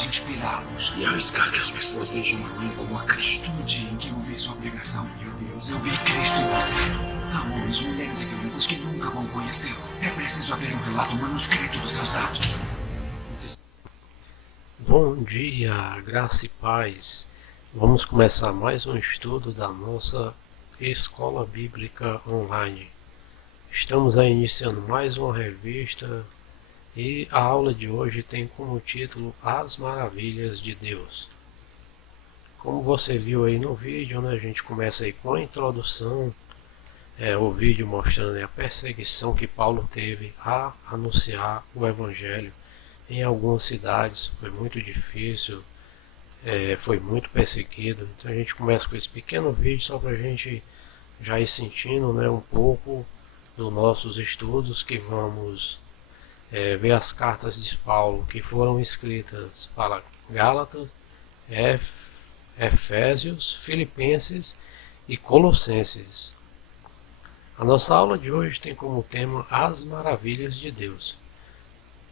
pode inspirá-los e arriscar que as pessoas vejam a mim como a Cristo. no dia em que eu vi sua pregação. Meu Deus, eu vi Cristo em você. Há homens, mulheres e crianças que nunca vão conhecê-lo. É preciso haver um relato manuscrito dos seus atos. Bom dia, graça e paz. Vamos começar mais um estudo da nossa Escola Bíblica Online. Estamos aí iniciando mais uma revista e a aula de hoje tem como título As Maravilhas de Deus. Como você viu aí no vídeo, né, a gente começa aí com a introdução, o vídeo mostrando a perseguição que Paulo teve a anunciar o Evangelho em algumas cidades. Foi muito difícil, foi muito perseguido. Então a gente começa com esse pequeno vídeo só para a gente já ir sentindo, né, um pouco dos nossos estudos, que vamos ver as cartas de Paulo que foram escritas para Gálatas, Efésios, Filipenses e Colossenses. A nossa aula de hoje tem como tema As Maravilhas de Deus.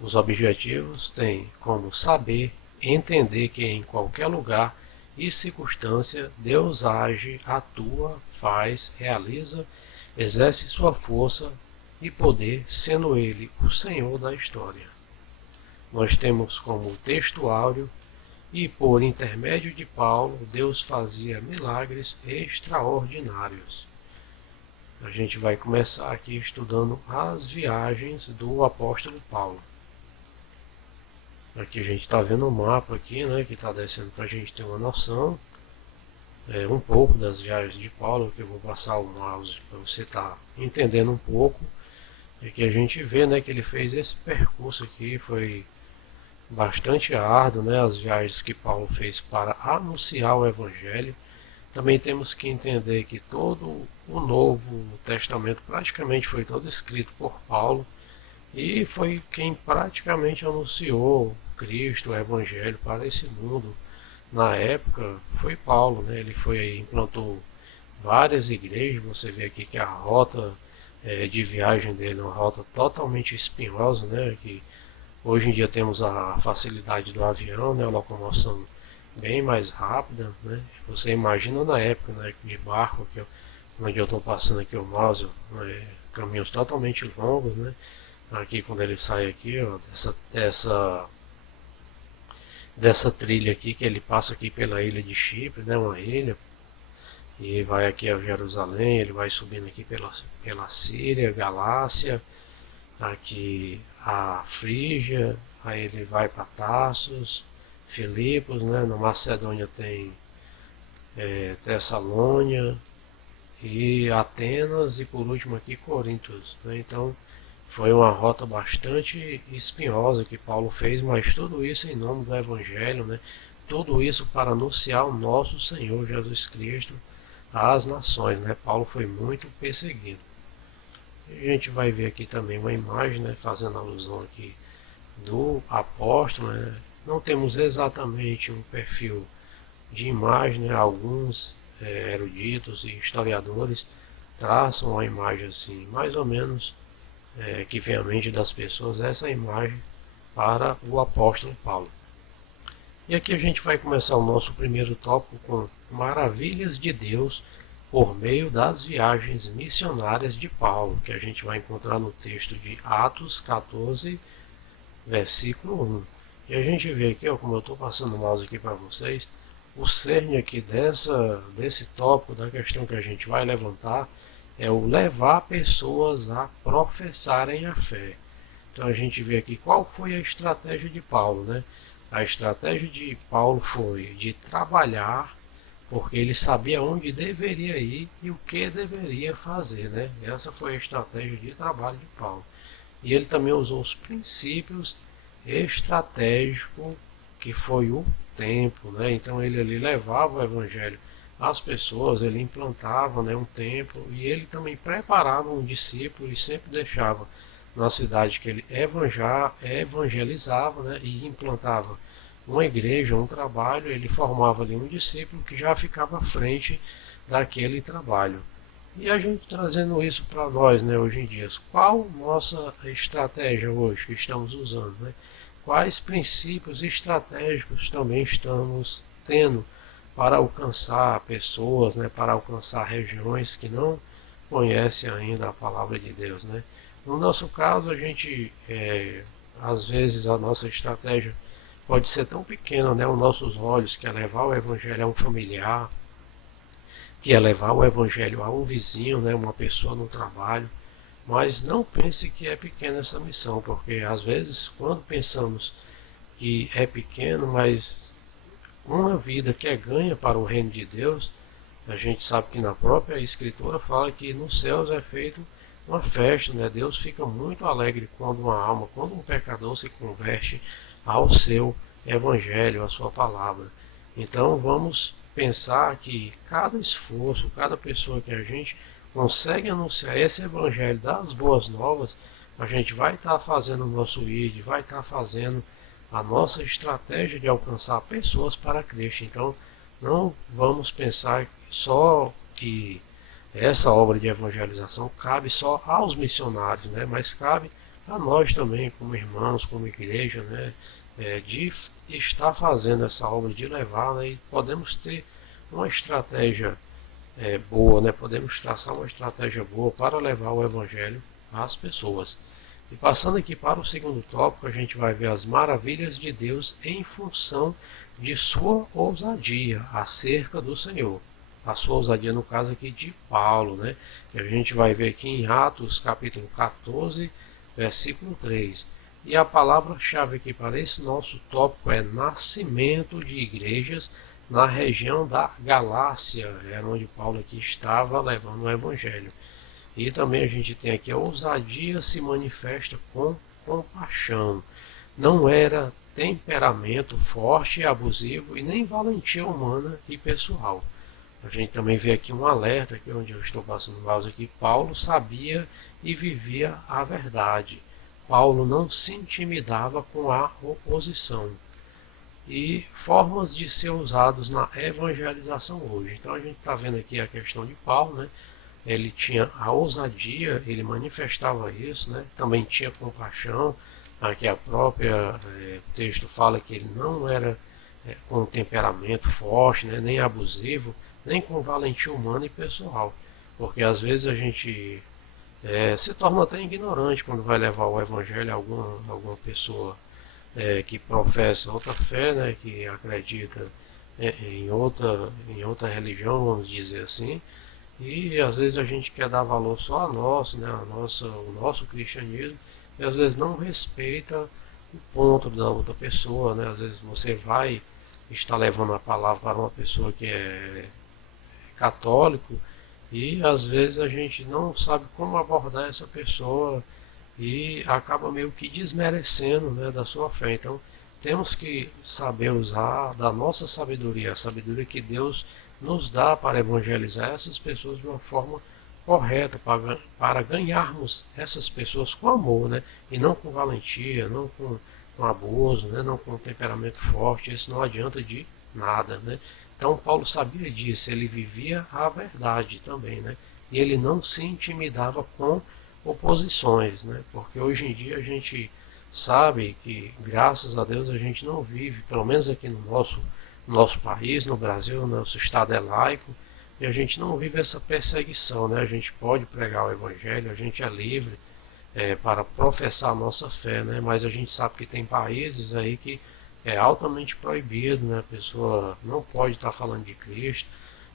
Os objetivos têm como saber, entender que em qualquer lugar e circunstância Deus age, atua, faz, realiza, exerce sua força e poder, sendo Ele o Senhor da história. Nós temos como texto áureo e por intermédio de Paulo, Deus fazia milagres extraordinários. A gente vai começar aqui estudando as viagens do apóstolo Paulo. Aqui a gente está vendo o mapa aqui, né, que está descendo para a gente ter uma noção um pouco das viagens de Paulo, que eu vou passar o mouse para você estar entendendo um pouco. E que a gente vê, né, que ele fez esse percurso aqui, foi bastante árduo, né, as viagens que Paulo fez para anunciar o Evangelho. Também temos que entender que todo o Novo Testamento praticamente foi todo escrito por Paulo, e foi quem praticamente anunciou Cristo, o Evangelho para esse mundo. Na época foi Paulo, né? Ele foi implantou várias igrejas. Você vê aqui que a rota de viagem dele é uma rota totalmente espinhosa, né? Que hoje em dia temos a facilidade do avião, né? A locomoção bem mais rápida, né? Você imagina na época, né, de barco, onde eu estou passando aqui o mouse, caminhos totalmente longos, né? Aqui quando ele sai aqui, ó, dessa trilha aqui, que ele passa aqui pela ilha de Chipre, né, uma ilha, e vai aqui a Jerusalém, ele vai subindo aqui pela Síria, Galácia, aqui a Frígia, aí ele vai para Tarsus, Filipos, né, na Macedônia tem Tessalônia e Atenas, e por último aqui Corintos, né? Então foi uma rota bastante espinhosa que Paulo fez, mas tudo isso em nome do Evangelho, né? Tudo isso para anunciar o nosso Senhor Jesus Cristo às nações, né? Paulo foi muito perseguido. E a gente vai ver aqui também uma imagem, né, fazendo alusão aqui do apóstolo, né? Não temos exatamente um perfil de imagem, né? Alguns eruditos e historiadores traçam uma imagem assim, mais ou menos, que vem à mente das pessoas, essa imagem para o apóstolo Paulo. E aqui a gente vai começar o nosso primeiro tópico com maravilhas de Deus por meio das viagens missionárias de Paulo, que a gente vai encontrar no texto de Atos 14, versículo 1. E a gente vê aqui, ó, como eu estou passando o mouse aqui para vocês, o cerne aqui desse tópico, da questão que a gente vai levantar, é o levar pessoas a professarem a fé. Então a gente vê aqui qual foi a estratégia de Paulo, né? A estratégia de Paulo foi de trabalhar, porque ele sabia onde deveria ir e o que deveria fazer, né? Essa foi a estratégia de trabalho de Paulo. E ele também usou os princípios estratégicos, que foi o tempo, né? Então ele ali levava o Evangelho as pessoas, ele implantava, né, um templo, e ele também preparava um discípulo e sempre deixava na cidade que ele evangelizava, né, e implantava uma igreja, um trabalho, ele formava ali um discípulo que já ficava à frente daquele trabalho. E a gente trazendo isso para nós, né, hoje em dia, qual nossa estratégia hoje que estamos usando, né? quais princípios estratégicos também estamos tendo para alcançar pessoas, né, para alcançar regiões que não conhecem ainda a palavra de Deus, né? No nosso caso, a gente, às vezes, a nossa estratégia pode ser tão pequena, né, aos nossos olhos, que é levar o evangelho a um familiar, que é levar o evangelho a um vizinho, né, uma pessoa no trabalho. Mas não pense que é pequena essa missão, porque às vezes quando pensamos que é pequeno, mas uma vida que é ganha para o reino de Deus, a gente sabe que na própria Escritura fala que nos céus é feito uma festa, né? Deus fica muito alegre quando uma alma, quando um pecador se converte ao seu evangelho, à sua palavra. Então vamos pensar que cada esforço, cada pessoa que a gente consegue anunciar esse evangelho das boas novas, a gente vai estar fazendo o nosso ID, vai estar fazendo a nossa estratégia de alcançar pessoas para Cristo. Então não vamos pensar só que essa obra de evangelização cabe só aos missionários, né? Mas cabe a nós também, como irmãos, como igreja, né? De estar fazendo essa obra, de levar, né? E podemos ter uma estratégia boa, né? Podemos traçar uma estratégia boa para levar o evangelho às pessoas. E passando aqui para o segundo tópico, a gente vai ver as maravilhas de Deus em função de sua ousadia acerca do Senhor. A sua ousadia, no caso aqui de Paulo, né? E a gente vai ver aqui em Atos capítulo 14, versículo 3. E a palavra-chave aqui para esse nosso tópico é nascimento de igrejas na região da Galácia, era onde Paulo aqui estava levando o evangelho. E também a gente tem aqui a ousadia se manifesta com compaixão. Não era temperamento forte e abusivo e nem valentia humana e pessoal. A gente também vê aqui um alerta, aqui onde eu estou passando o mouse aqui. Paulo sabia e vivia a verdade. Paulo não se intimidava com a oposição. E formas de ser usados na evangelização hoje. Então a gente está vendo aqui a questão de Paulo, né? Ele tinha a ousadia, ele manifestava isso, né? Também tinha compaixão. Aqui a própria o texto fala que ele não era com temperamento forte, né? Nem abusivo, nem com valentia humana e pessoal. Porque às vezes a gente se torna até ignorante quando vai levar o evangelho a alguma pessoa que professa outra fé, né, que acredita em outra religião, vamos dizer assim, e às vezes a gente quer dar valor só a nosso, né, o nosso cristianismo, e às vezes não respeita o ponto da outra pessoa, né, às vezes você vai estar levando a palavra para uma pessoa que é católico, e às vezes a gente não sabe como abordar essa pessoa, e acaba meio que desmerecendo, né, da sua fé. Então temos que saber usar da nossa sabedoria, a sabedoria que Deus nos dá para evangelizar essas pessoas de uma forma correta, para ganharmos essas pessoas com amor, né, e não com valentia, não com abuso, né, não com temperamento forte. Isso não adianta de nada, né. Então Paulo sabia disso, ele vivia a verdade também, né, e ele não se intimidava com oposições, né? Porque hoje em dia a gente sabe que, graças a Deus, a gente não vive, pelo menos aqui no nosso país, no Brasil, nosso estado é laico, e a gente não vive essa perseguição, né? A gente pode pregar o evangelho, a gente é livre para professar a nossa fé, né? Mas a gente sabe que tem países aí que é altamente proibido, né? A pessoa não pode estar falando de Cristo,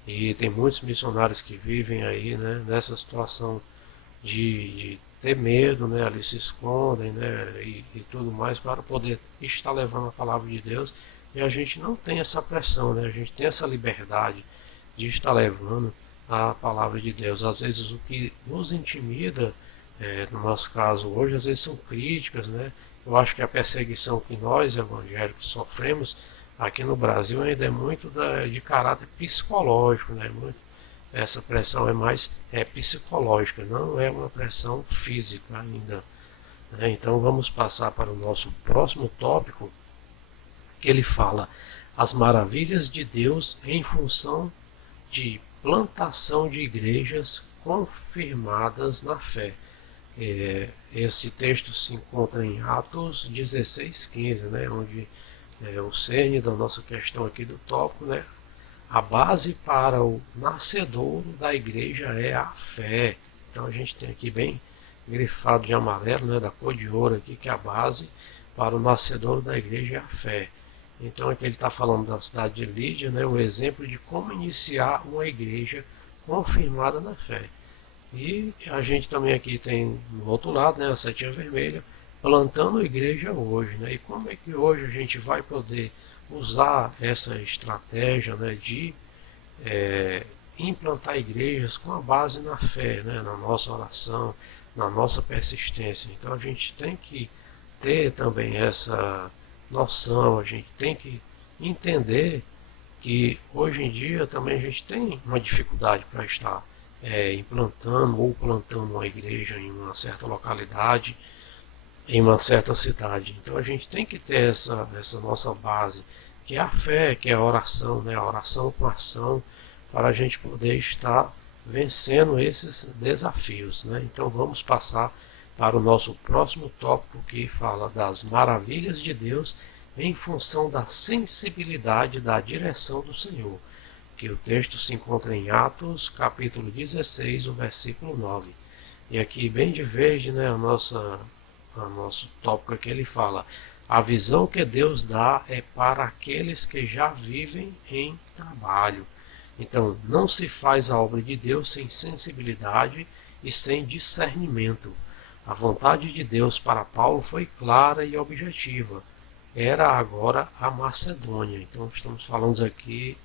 e tem muitos missionários que vivem aí, né, nessa situação de ter medo, né, ali se escondem, né, e tudo mais, para poder estar levando a palavra de Deus. E a gente não tem essa pressão, né, a gente tem essa liberdade de estar levando a palavra de Deus. Às vezes o que nos intimida, no nosso caso hoje, às vezes são críticas, né. Eu acho que a perseguição que nós evangélicos sofremos aqui no Brasil ainda é muito de caráter psicológico, né, essa pressão é mais psicológica, não é uma pressão física ainda, né? Então vamos passar para o nosso próximo tópico, que ele fala as maravilhas de Deus em função de plantação de igrejas confirmadas na fé. Esse texto se encontra em Atos 16:15, né, onde o cerne da nossa questão aqui do tópico, né, a base para o nascedouro da igreja é a fé. Então a gente tem aqui bem grifado de amarelo, né, da cor de ouro aqui, que é a base para o nascedouro da igreja é a fé. Então aqui ele está falando da cidade de Lídia, né, o exemplo de como iniciar uma igreja confirmada na fé. E a gente também aqui tem no outro lado, né, a setinha vermelha, plantando a igreja hoje, né? E como é que hoje a gente vai poder usar essa estratégia, né, de implantar igrejas com a base na fé, né, na nossa oração, na nossa persistência. Então a gente tem que ter também essa noção, a gente tem que entender que hoje em dia também a gente tem uma dificuldade para estar implantando ou plantando uma igreja em uma certa localidade, em uma certa cidade. Então a gente tem que ter essa nossa base, que é a fé, que é a oração, né? A oração com ação, para a gente poder estar vencendo esses desafios, né? Então vamos passar para o nosso próximo tópico, que fala das maravilhas de Deus em função da sensibilidade da direção do Senhor, que o texto se encontra em Atos, capítulo 16, o versículo 9. E aqui bem de verde, né, o nosso tópico aqui, ele fala: a visão que Deus dá é para aqueles que já vivem em trabalho. Então, não se faz a obra de Deus sem sensibilidade e sem discernimento. A vontade de Deus para Paulo foi clara e objetiva. Era agora a Macedônia. Então, estamos falando aqui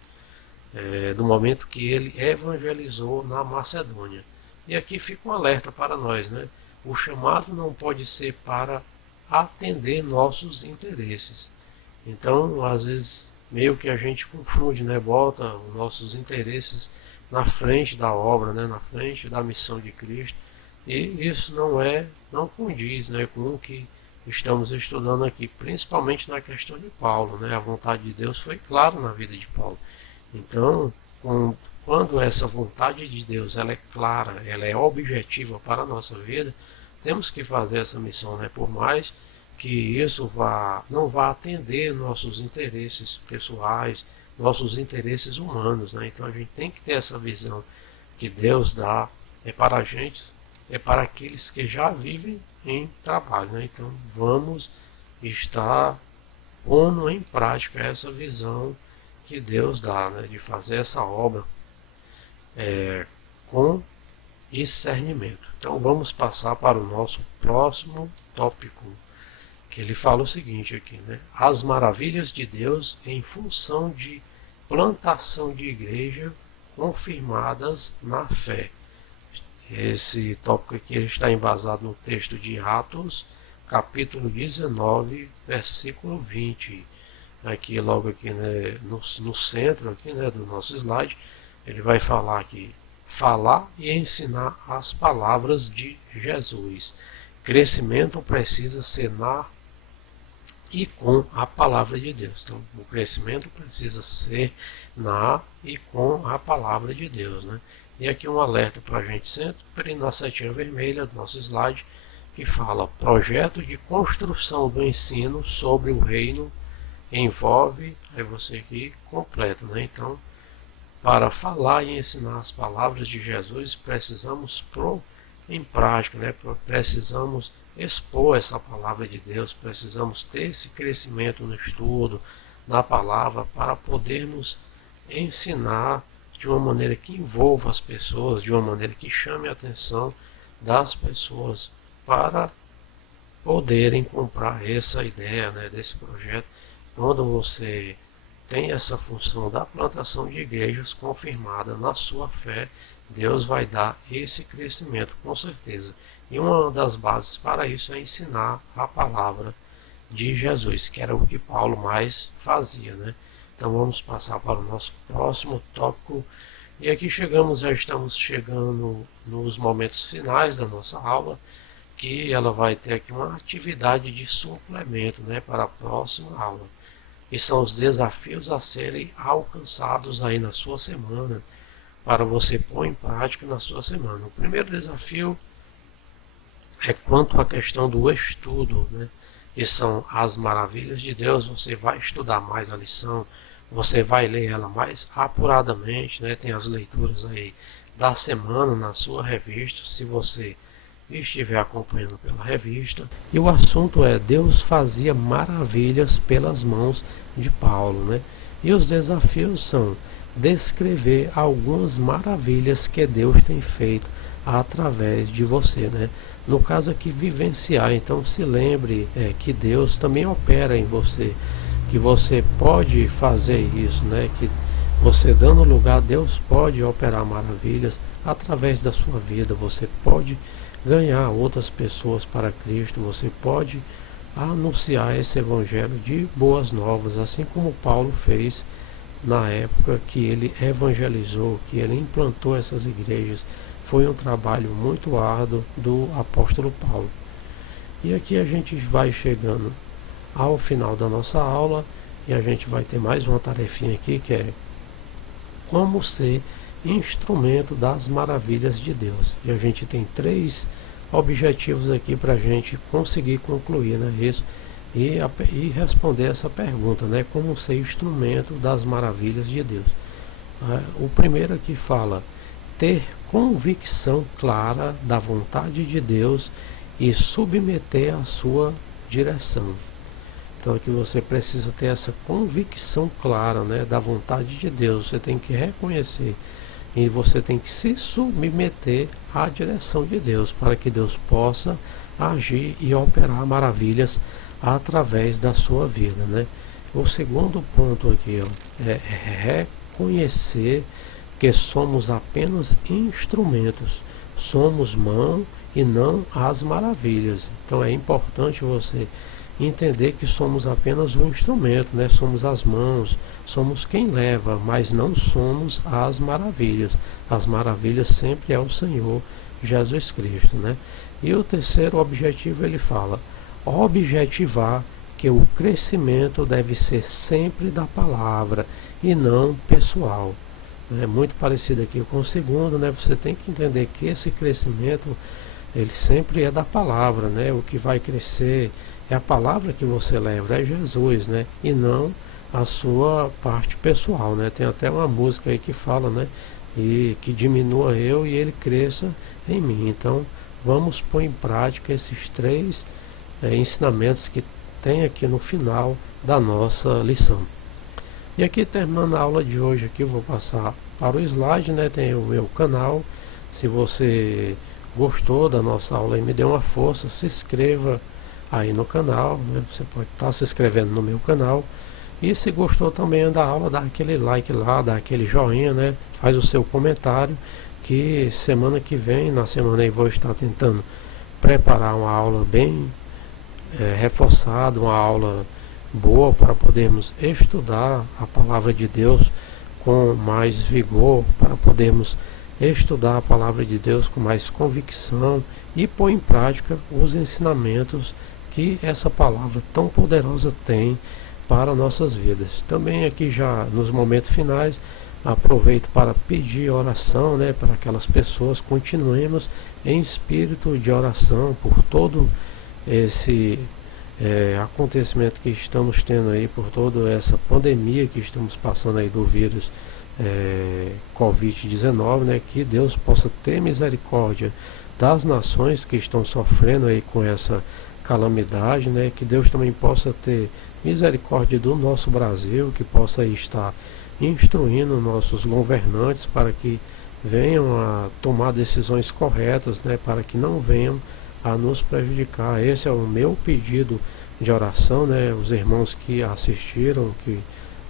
do momento que ele evangelizou na Macedônia. E aqui fica um alerta para nós, né? O chamado não pode ser para atender nossos interesses. Então, às vezes, meio que a gente confunde, né? Bota os nossos interesses na frente da obra, né? Na frente da missão de Cristo. E isso não condiz, né, com o que estamos estudando aqui, principalmente na questão de Paulo, né? A vontade de Deus foi clara na vida de Paulo. Então, quando essa vontade de Deus ela é clara, ela é objetiva para a nossa vida, temos que fazer essa missão, né? Por mais que isso não vá atender nossos interesses pessoais, nossos interesses humanos, né? Então a gente tem que ter essa visão que Deus dá para a gente, para aqueles que já vivem em trabalho, né? Então vamos estar pondo em prática essa visão que Deus dá, né, de fazer essa obra com discernimento. Então vamos passar para o nosso próximo tópico, que ele fala o seguinte aqui, né? As maravilhas de Deus em função de plantação de igreja confirmadas na fé. Esse tópico aqui ele está embasado no texto de Atos, capítulo 19, versículo 20. Aqui logo aqui, né, no centro aqui, né, do nosso slide, ele vai falar aqui: falar e ensinar as palavras de Jesus. Crescimento precisa ser na e com a palavra de Deus. Então, o crescimento precisa ser na e com a palavra de Deus, né? E aqui um alerta para a gente sempre na setinha vermelha do nosso slide, que fala: projeto de construção do ensino sobre o reino envolve, aí você aqui completa, né? Então, para falar e ensinar as palavras de Jesus, precisamos pôr em prática, né? Precisamos expor essa palavra de Deus, precisamos ter esse crescimento no estudo, na palavra, para podermos ensinar de uma maneira que envolva as pessoas, de uma maneira que chame a atenção das pessoas, para poderem comprar essa ideia, né, desse projeto. Quando você tem essa função da plantação de igrejas confirmada na sua fé, Deus vai dar esse crescimento, com certeza. E uma das bases para isso é ensinar a palavra de Jesus, que era o que Paulo mais fazia, né? Então vamos passar para o nosso próximo tópico. E aqui já estamos chegando nos momentos finais da nossa aula, que ela vai ter aqui uma atividade de suplemento, né, para a próxima aula, que são os desafios a serem alcançados aí na sua semana, para você pôr em prática na sua semana. O primeiro desafio é quanto à questão do estudo, né? Que são as maravilhas de Deus. Você vai estudar mais a lição, você vai ler ela mais apuradamente, né? Tem as leituras aí da semana na sua revista, se você estiver acompanhando pela revista. E o assunto é: Deus fazia maravilhas pelas mãos de Paulo, né? E os desafios são descrever algumas maravilhas que Deus tem feito através de você, né? No caso aqui, vivenciar. Então se lembre que Deus também opera em você, que você pode fazer isso, né? Que você dando lugar, Deus pode operar maravilhas através da sua vida. Você pode ganhar outras pessoas para Cristo, você pode anunciar esse evangelho de boas novas, assim como Paulo fez na época que ele evangelizou, que ele implantou essas igrejas. Foi um trabalho muito árduo do apóstolo Paulo. E aqui a gente vai chegando ao final da nossa aula e a gente vai ter mais uma tarefinha aqui, que é como ser instrumento das maravilhas de Deus. E a gente tem 3 objetivos aqui para a gente conseguir concluir, né, isso, e responder essa pergunta, né, como ser instrumento das maravilhas de Deus. O primeiro aqui fala: ter convicção clara da vontade de Deus e submeter a sua direção. Então aqui você precisa ter essa convicção clara, né, da vontade de Deus. Você tem que reconhecer e você tem que se submeter à direção de Deus, para que Deus possa agir e operar maravilhas através da sua vida, né? O segundo ponto aqui, ó, é reconhecer que somos apenas instrumentos, somos mão e não as maravilhas. Então é importante você entender que somos apenas um instrumento, né? Somos as mãos, somos quem leva, mas não somos as maravilhas. As maravilhas sempre é o Senhor Jesus Cristo, né? E o terceiro objetivo, ele fala: objetivar que o crescimento deve ser sempre da palavra e não pessoal. É muito parecido aqui com o segundo, né? Você tem que entender que esse crescimento, ele sempre é da palavra, né? O que vai crescer é a palavra que você leva, é Jesus, né? E não a sua parte pessoal, né? Tem até uma música aí que fala, né? E que diminua eu e ele cresça em mim. Então vamos pôr em prática esses 3 ensinamentos que tem aqui no final da nossa lição. E aqui, terminando a aula de hoje, aqui eu vou passar para o slide, né? Tem o meu canal. Se você gostou da nossa aula e me dê uma força, se inscreva aí no canal, né? Você pode estar se inscrevendo no meu canal. E se gostou também da aula, dá aquele like lá, dá aquele joinha, né? Faz o seu comentário, que semana que vem, na semana aí, vou estar tentando preparar uma aula bem reforçada, uma aula boa para podermos estudar a palavra de Deus com mais vigor, para podermos estudar a palavra de Deus com mais convicção e pôr em prática os ensinamentos que essa palavra tão poderosa tem para nossas vidas. Também aqui, já nos momentos finais, aproveito para pedir oração, né, para aquelas pessoas. Continuemos em espírito de oração por todo esse acontecimento que estamos tendo aí, por toda essa pandemia que estamos passando aí do vírus Covid-19, né? Que Deus possa ter misericórdia das nações que estão sofrendo aí com essa calamidade, né? Que Deus também possa ter misericórdia do nosso Brasil, que possa estar instruindo nossos governantes para que venham a tomar decisões corretas, né? Para que não venham a nos prejudicar. Esse é o meu pedido de oração, né? Os irmãos que assistiram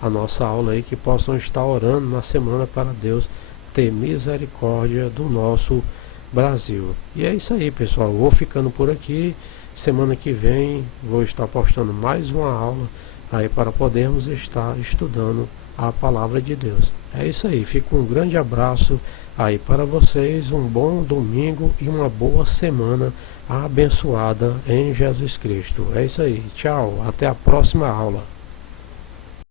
a nossa aula aí, que possam estar orando na semana para Deus ter misericórdia do nosso Brasil. E é isso aí, pessoal. Vou ficando por aqui. Semana que vem vou estar postando mais uma aula aí para podermos estar estudando a palavra de Deus. É isso aí. Fica um grande abraço aí para vocês, um bom domingo e uma boa semana abençoada em Jesus Cristo. É isso aí. Tchau. Até a próxima aula.